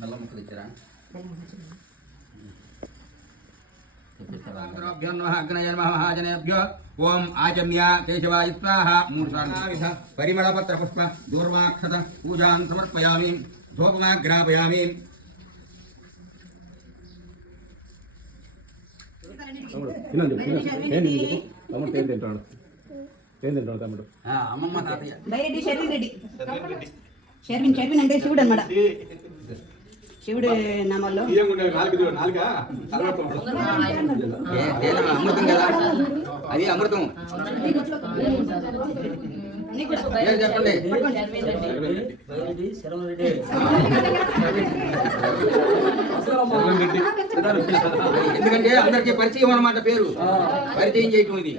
బెల్లం ముక్కలు ఇచ్చారా? ఓం ఆచమ్య కేశవాయ స్వాహ. 3 సార్లు పరిమళపత్ర పుష్ప దూర్వాక్షత పూజాన్ సమర్పయామి. ధూపమాగ్రాపయామి. అమ్మమ్మ తాతయ్య షర్విన్ అంటే శివుడు అనమాట. శివుడు నామాల్లో అమృతం కదా, అది అమృతం. చెప్పండి. ఎందుకంటే అందరికి పరిచయం అన్నమాట, పేరు పరిచయం చేయటం ఇది.